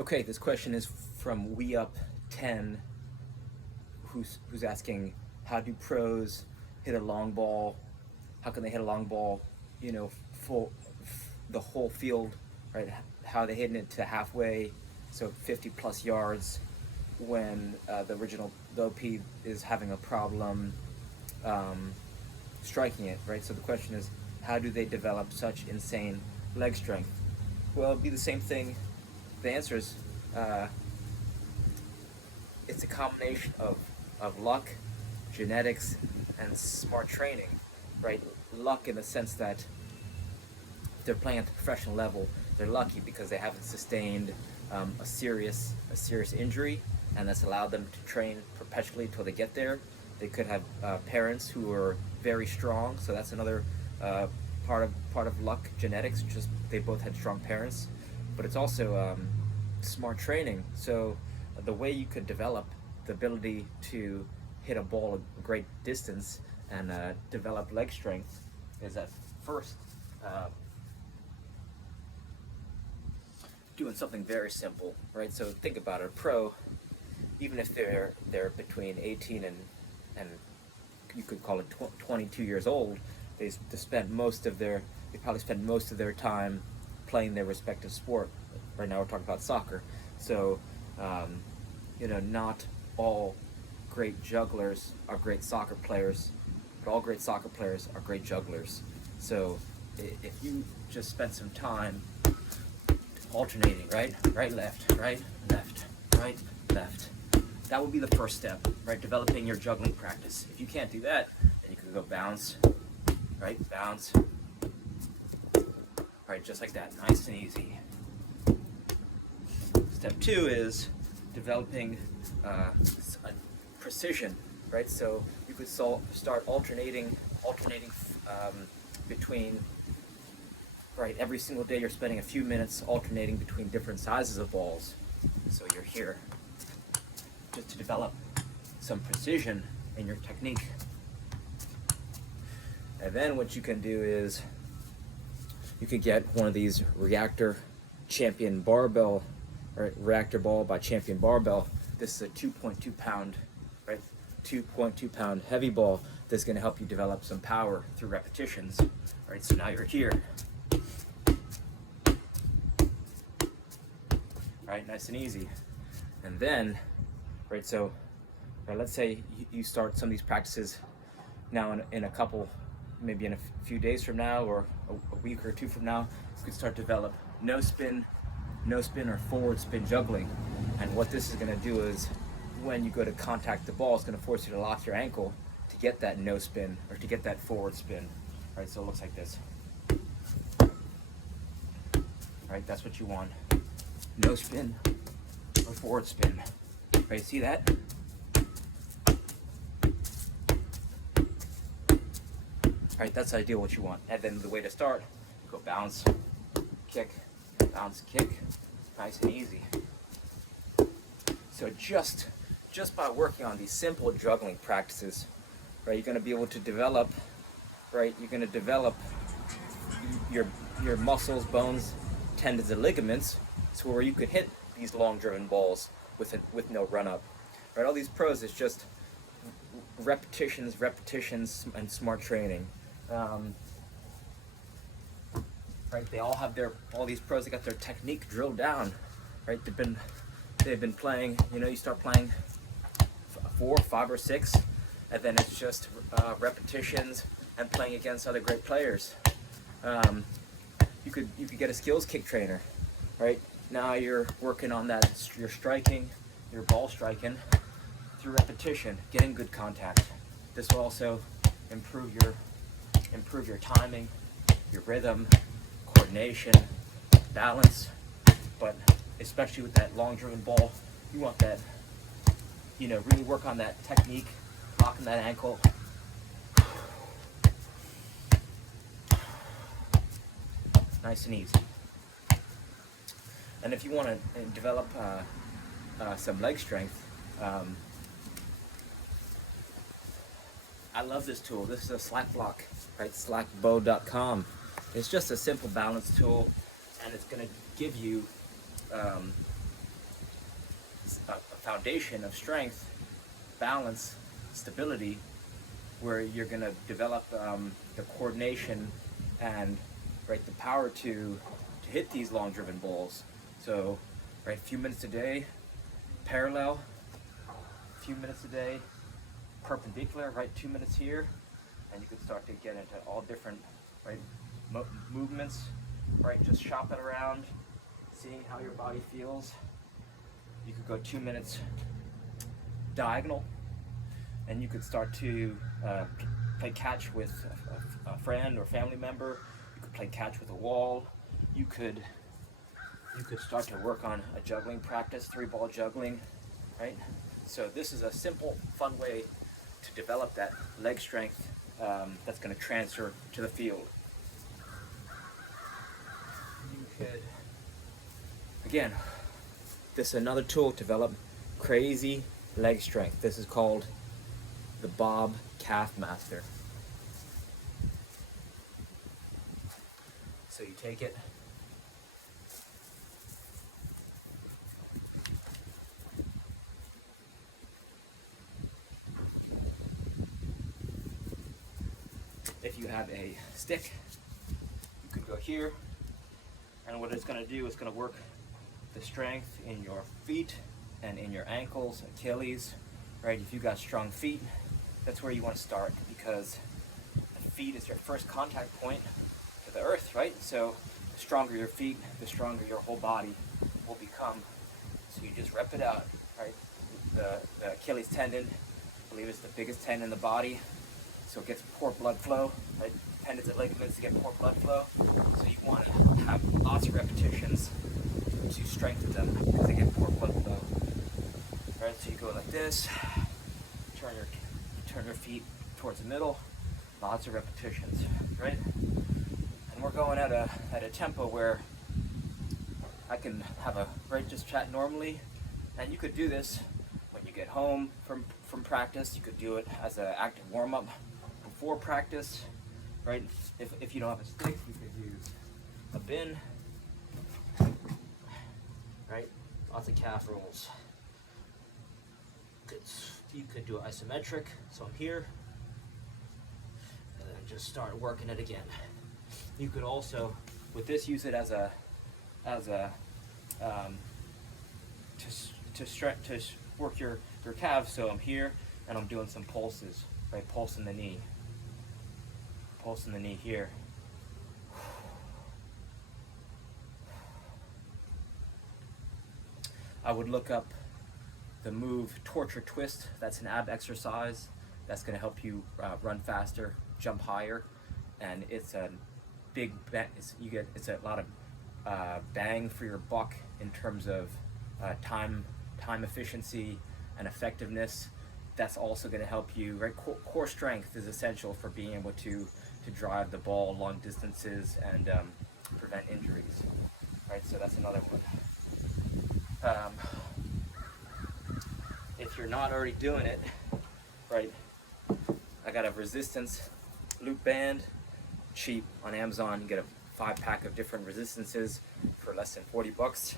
Okay, this question is from We Up 10, who's asking, how do pros hit a long ball? How can they hit a long ball, full the whole field, right? How they hitting it to halfway, so 50 plus yards, when the OP is having a problem um, striking it, right? So the question is, how do they develop such insane leg strength? Well, it'd be the same thing. The answer is uh, it's a combination of luck, genetics, and smart training, right? Luck in the sense that they're playing at the professional level. They're lucky because they haven't sustained a serious injury, and that's allowed them to train perpetually until they get there. They could have parents who are very strong, so that's another part of luck, genetics. Just they both had strong parents, but it's also smart training. So the way you could develop the ability to hit a ball a great distance and develop leg strength is at first doing something very simple, right? So think about it. A pro, even if they're between 18 and you could call it 22 years old, they probably spend most of their time playing their respective sport. Right now we're talking about soccer. So not all great jugglers are great soccer players, but all great soccer players are great jugglers. So if you just spend some time alternating, right, left, right, left, right, left, that would be the first step, right? Developing your juggling practice. If you can't do that, then you can go bounce, right, bounce, right, just like that, nice and easy. Step two is developing precision, right? So you could start alternating between, right, every single day you're spending a few minutes alternating between different sizes of balls. So you're here just to develop some precision in your technique. And then what you can do is you could get one of these Reactor Champion barbell, right? Reactor ball by Champion Barbell. This is a 2.2 pound, right? 2.2 pound heavy ball that's going to help you develop some power through repetitions, right? So now you're here, right? Nice and easy. And then, right? So, right, let's say you start some of these practices now in a couple, maybe in a few days from now or a week or two from now, you could start to develop no spin or forward spin juggling. And what this is going to do is when you go to contact the ball, it's going to force you to lock your ankle to get that no spin or to get that forward spin. Right, so it looks like this. Right, that's what you want. No spin or forward spin. Right, see that? Right, that's ideal what you want. And then the way to start, go bounce, kick, nice and easy. So just by working on these simple juggling practices, right, you're going to be able to develop, right, your muscles, bones, tendons, and ligaments, so where you could hit these long driven balls with no run up. Right, all these pros is just repetitions, and smart training. Right, they all have all these pros, they got their technique drilled down, right? They've been playing, you start playing 4, 5, or 6, and then it's just repetitions and playing against other great players. You could get a skills kick trainer, right? Now you're working on that, your striking, your ball striking through repetition, getting good contact. This will also improve your timing, your rhythm, coordination, balance, but especially with that long driven ball, you want that, really work on that technique, locking that ankle. Nice and easy. And if you want to develop some leg strength, I love this tool. This is a slack block, right? Slackbow.com. It's just a simple balance tool, and it's going to give you a foundation of strength, balance, stability, where you're going to develop the coordination and the power to hit these long driven balls. So a few minutes a day parallel, a few minutes a day perpendicular, 2 minutes here, and you can start to get into all different movements, just shop it around, seeing how your body feels. You could go 2 minutes diagonal, and you could start to play catch with a friend or family member. You could play catch with a wall. You could start to work on a juggling practice, 3-ball juggling, right? So this is a simple, fun way to develop that leg strength that's going to transfer to the field. You could, again, this is another tool to develop crazy leg strength. This is called the Bob Calf Master. So you take it, if you have a stick, you could go here, and what it's going to do is going to work the strength in your feet and in your ankles, Achilles, If you got strong feet, that's where you want to start, because the feet is your first contact point to the earth, right? So the stronger your feet, the stronger your whole body will become. So you just rep it out, right? The Achilles tendon, I believe it's the biggest tendon in the body, so it gets poor blood flow, right? Tendons and ligaments get poor blood flow, so you want to have lots of repetitions to strengthen them because they get poor blood flow. Right, so you go like this, turn your feet towards the middle, lots of repetitions, right? And we're going at a tempo where I can have a just chat normally, and you could do this when you get home from practice. You could do it as an active warm-up before practice, right? If you don't have a stick, you could use a bin, right? Lots of calf rolls. You could do isometric, so I'm here, and then just start working it again. You could also, with this, use it as a to work your calves. So I'm here, and I'm doing some pulses, right? Pulsing the knee here. I would look up the move torture twist. That's an ab exercise that's going to help you run faster, jump higher, and it's a big it's a lot of bang for your buck in terms of time efficiency and effectiveness. That's also going to help you, right? Core strength is essential for being able to drive the ball long distances and prevent injuries, right? So that's another one. If you're not already doing it, right, I got a resistance loop band, cheap on Amazon. You get a 5-pack of different resistances for less than $40,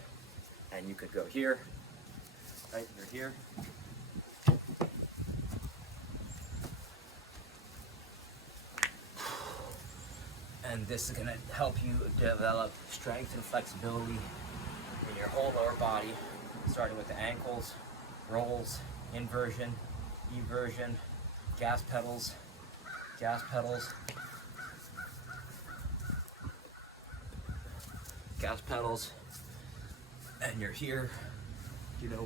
and you could go here, right, you're here. And this is going to help you develop strength and flexibility in your whole lower body, starting with the ankles, rolls, inversion, eversion, gas pedals, and you're here,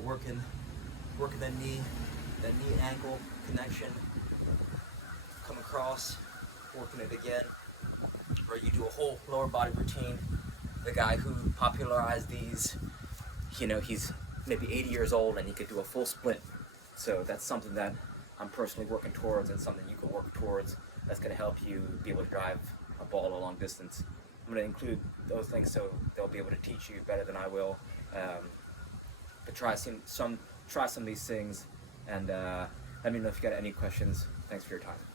working that knee ankle connection, come across, working it again, where you do a whole lower body routine. The guy who popularized these, he's maybe 80 years old and he could do a full split. So that's something that I'm personally working towards, and something you can work towards that's going to help you be able to drive a ball a long distance. I'm going to include those things so they'll be able to teach you better than I will. But try some of these things, and let me know if you got any questions. Thanks for your time.